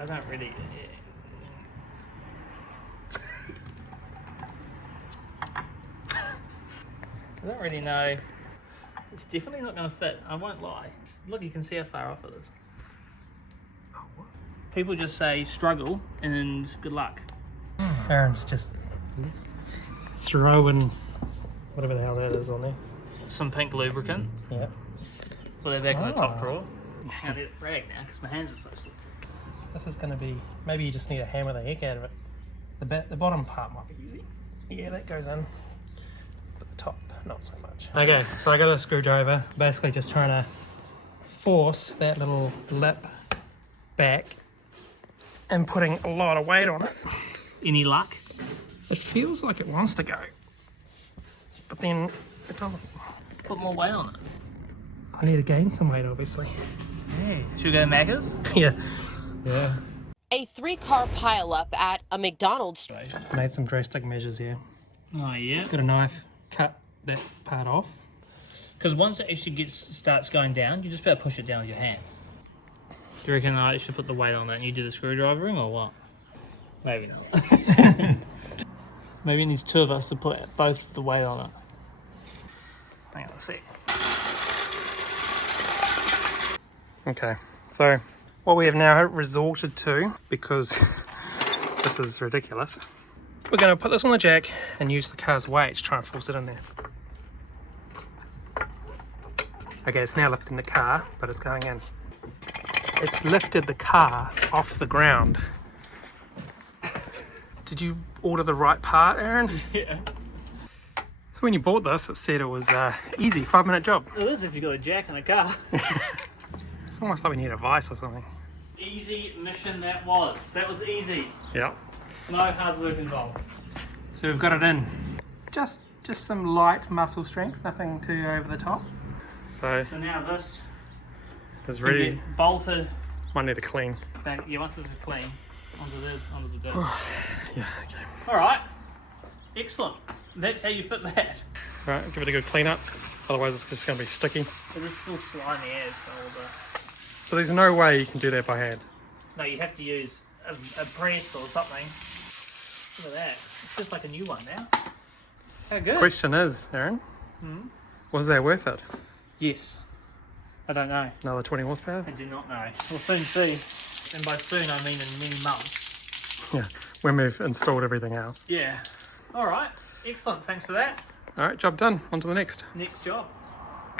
I don't really... I don't really know. It's definitely not going to fit, I won't lie. Look, you can see how far off it is. People just say struggle and good luck. Aaron's just throwing whatever the hell that is on there. Some pink lubricant. Yeah. Put that back in the top drawer. Now let it rag now because my hands are so slippery. This is going to be, maybe you just need to hammer the heck out of it. The bottom part might be easy. Yeah, that goes in. But the top, not so much. Okay, so I got a screwdriver, basically just trying to force that little lip back and putting a lot of weight on it. Any luck? It feels like it wants to go, but then it doesn't. Put more weight on it. I need to gain some weight, obviously. Hey, should we go to Macca's? Yeah. Yeah. A 3-car pileup at a McDonald's. Made some drastic measures here. Oh yeah. Got a knife, cut that part off. Because once it actually starts going down, you just better push it down with your hand. Do you reckon I should put the weight on that and you do the screwdriver ring or what? Maybe not. Maybe it needs two of us to put both the weight on it. Hang on a sec. Okay, so what we have now resorted to, because this is ridiculous, we're going to put this on the jack and use the car's weight to try and force it in there. Okay, it's now lifting the car, but it's going in. It's lifted the car off the ground. Did you order the right part, Aaron? Yeah. So when you bought this, it said it was easy, 5-minute job. It is if you've got a jack in a car. It's almost like we need a vice or something. Easy mission that was. That was easy. Yeah. No hard work involved. So we've got it in. Just some light muscle strength, nothing too over the top. So now this is will ready. get bolted Might need to clean. back. Yeah, once this is clean, onto the diff. Yeah, okay. Alright. Excellent. That's how you fit that. Right, give it a good clean up. Otherwise it's just going to be sticky. It is still slimy as all the... So there's no way you can do that by hand. No, you have to use a press or something. Look at that. It's just like a new one now. How good. Question is, Aaron, was that worth it? Yes. I don't know. Another 20 horsepower? I do not know. We'll soon see. And by soon I mean in many months. Yeah, when we've installed everything else. Yeah. Alright. Excellent. Thanks for that. Alright, job done. On to the next. Next job.